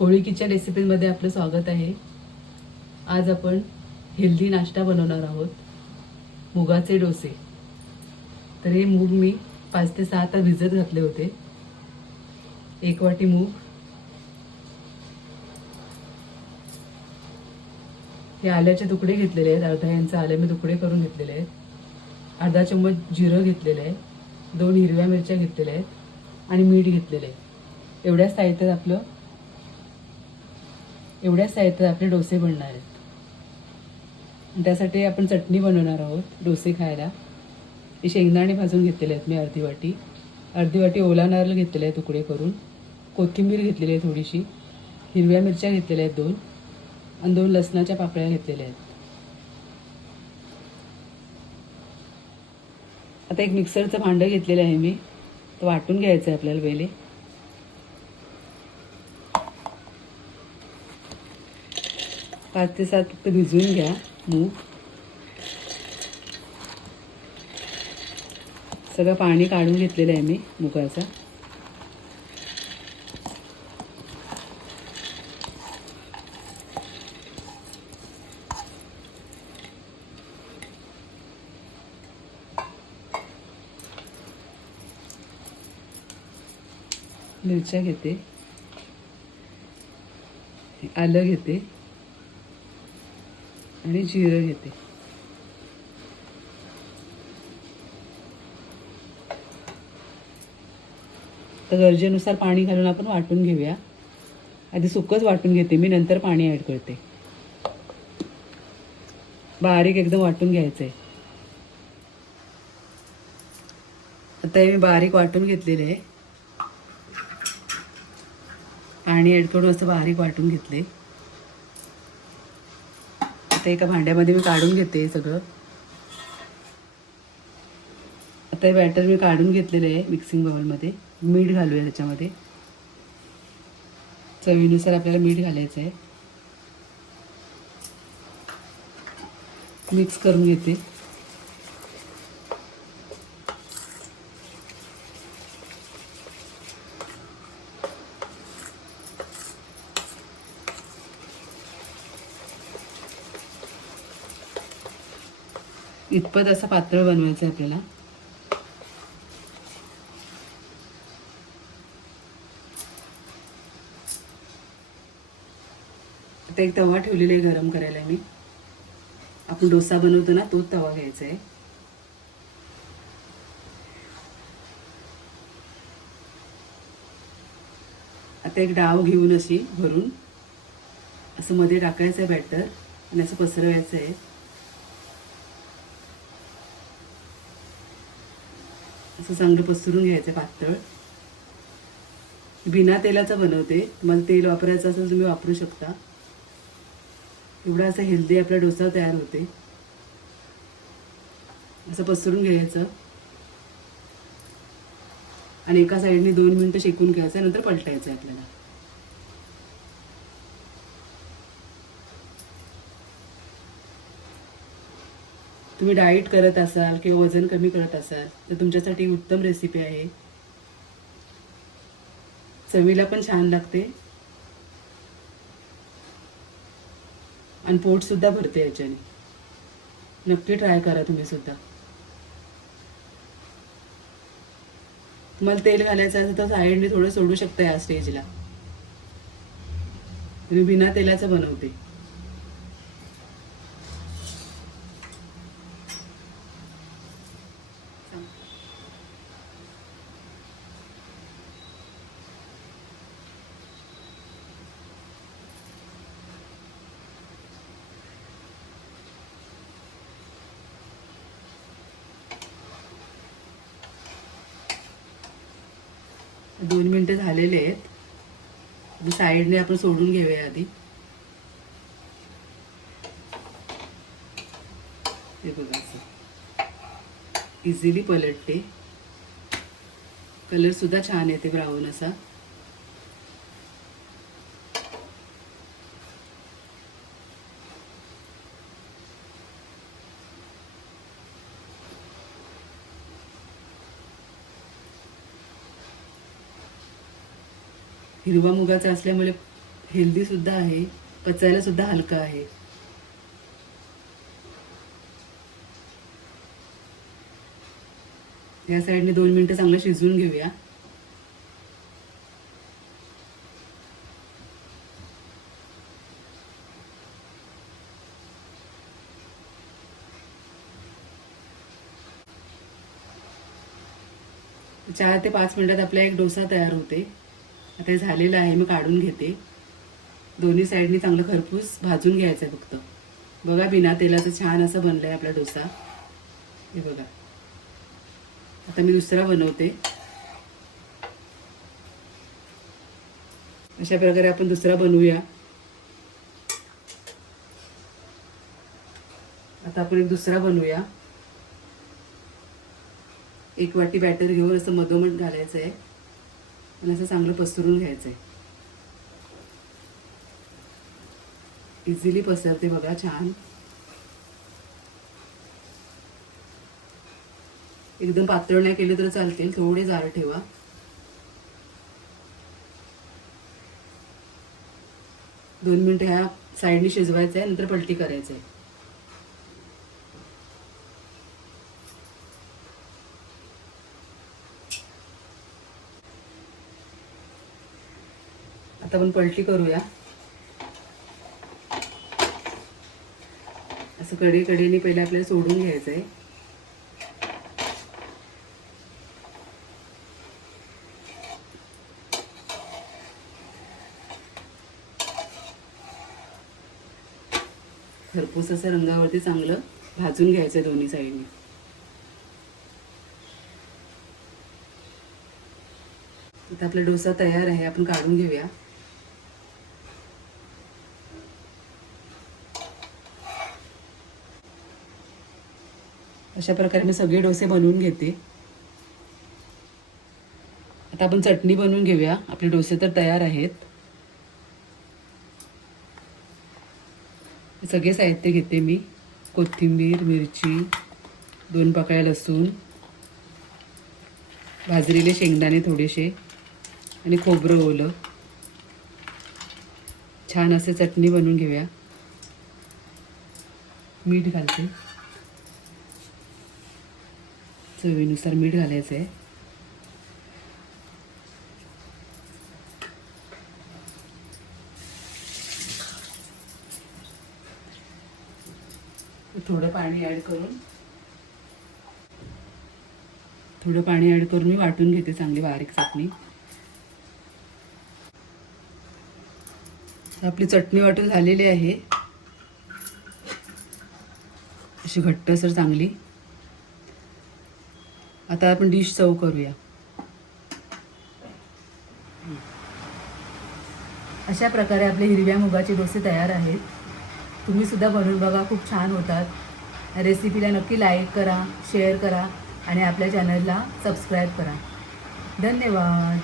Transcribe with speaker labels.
Speaker 1: होळीकीच्या रेसिपीमध्ये आपलं स्वागत आहे. आज आपण हेल्दी नाश्ता बनवणार आहोत. मुगाचे डोसे. तर हे मूग मी पाच ते सहा तास भिजत घातले होते. एक वाटी मूग. हे आल्याचे तुकडे घेतलेले आहेत. अर्धा यांचा आले मी तुकडे करून घेतलेले आहेत. अर्धा चम्मच जिरं घेतलेलं आहे दोन हिरव्या मिरच्या घेतलेल्या आहेत. आणि मीठ घेतलेलं आहे एवढ्याच साहित्यात आपलं एवढ्याच साहित्यात आपले डोसे बनणार आहेत. त्यासाठी आपण चटणी बनवणार आहोत डोसे खायला. ती शेंगदाणे भाजून घेतलेले आहेत मी अर्धी वाटी. अर्धी वाटी ओला नारळ घेतलेले आहे तुकडे करून. कोथिंबीर घेतलेली आहे थोडीशी. हिरव्या मिरच्या घेतलेल्या आहेत दोन. आणि दोन लसणाच्या पापळ्या घेतलेल्या आहेत. आता एक मिक्सरचं भांडं घेतलेलं आहे मी. तो वाटून घ्यायचं आहे आपल्याला पहिले. पाच ते सात फक्त भिजवून घ्या मूग. सगळं पाणी काढून घेतलेलं आहे मी मुगाचं. मिरच्या घेते. आलं घेते. आणि जिरं घेते. तर गरजेनुसार पाणी घालून आपण वाटून घेऊया. आधी सुकंच वाटून घेते मी नंतर पाणी ॲड करते. बारीक एकदम वाटून घ्यायचं आहे आता हे मी बारीक वाटून घेतलेले आहे. पाणी ॲड करून असं बारीक वाटून घेतले. आता एका भांड्यामध्ये मी काढून घेते हे सगळं. आता हे बॅटर मी काढून घेतलेलं आहे मिक्सिंग बाउलमध्ये मीठ घालूया त्याच्यामध्ये चवीनुसार आपल्याला मीठ घालायचं आहे मिक्स करून घेते. कितपत असं पातळ बनवायचं आहे आपल्याला. आता एक तवा ठेवलेला आहे गरम करायला मी. आपण डोसा बनवतो ना तोच तवा घ्यायचा आहे आता एक डाव घेऊन अशी भरून असं मध्ये टाकायचं आहे बॅटर आणि असं पसरवायचं आहे असं चांगलं पसरून घ्यायचं पातळ बिना तेलाचं बनवते. तुम्हाला तेल वापरायचं असेल तुम्ही वापरू शकता. एवढा असं हेल्दी आपला डोसा तयार होते. असं पसरून घ्यायचं. आणि एका साईडने दोन मिनटं शेकून घ्यायचं नंतर पलटायचं आपल्याला. तुम्ही डाएट करत असाल किंवा वजन कमी करत असाल तर तुमच्यासाठी उत्तम रेसिपी आहे. चवीला पण छान लागते. आणि पोटसुद्धा भरते याच्याने. नक्की ट्राय करा तुम्ही सुद्धा. तुम्हाला तेल घालायचं असेल तर साईडने थोडं सोडू शकता या स्टेजला मी बिना तेलाचं बनवते. दोन मिनटं झालेले आहेत. साईडने आपण सोडून घेऊया आधी. हे बघा असं. इझिली पलटते. कलर सुद्धा छान येते ब्राऊन असा. हिरवा मुगाचा असल्यामुळे हेल्दी सुद्धा आहे पचायला सुद्धा हलका आहे. या साईडने दोन मिनिटं चांगलं शिजवून घेऊया. चार ते पाच मिनिटात आपला एक डोसा तयार होते. आता हे झालेलं आहे मी काढून घेते. दोन्ही साईडनी चांगलं खरपूस भाजून घ्यायचं आहे फक्त. बघा बिना तेलाचं छान असं बनलं आहे आपला डोसा. हे बघा. आता मी दुसरा बनवते. अशा प्रकारे आपण दुसरा बनवूया. आता आपण एक दुसरा बनवूया. एक वाटी बॅटर घेऊन असं मधोमध घालायचं आहे आणि असं चांगलं पसरून घ्यायचं आहे इझिली पसरते बघा छान. एकदम पातळ नाही केलं तर चालतील थोडे जाड ठेवा. दोन मिनिटं ह्या साईडने शिजवायचं आहे नंतर पलटी करायचं आहे आता आपण पलटी करूया. असं कडी कडेने पहिले आपल्याला सोडून घ्यायचं आहे खरपूस असं रंगावरती चांगलं भाजून घ्यायचं आहे दोन्ही साईडने. आता आपला डोसा तयार आहे आपण काढून घेऊया. अशा प्रकारे मी सगळे डोसे बनवून घेते. आता आपण चटणी बनवून घेऊया. आपले डोसे तर तयार आहेत. सगळे साहित्य घेते मी. कोथिंबीर मिरची दोन पाकळ्या लसूण भाजलेले शेंगदाणे थोडेसे आणि खोबरं ओलं. छान असे चटणी बनवून घेऊया. मीठ घालते. चवीनुसार मीठ घालायचं आहे. थोडं पाणी ॲड करून. थोडं पाणी ॲड करून मी वाटून घेते चांगली बारीक चटणी. आपली चटणी वाटून झालेली आहे. अशी घट्टसर चांगली. आता आपण डिश चव करूया. अशा प्रकारे आपले हिरव्या मुगाचे डोसे तयार आहेत. तुम्ही सुद्धा बनवून बघा खूप छान होतात. रेसिपीला नक्की लाईक करा शेअर करा आणि आपल्या चॅनलला सबस्क्राईब करा. धन्यवाद.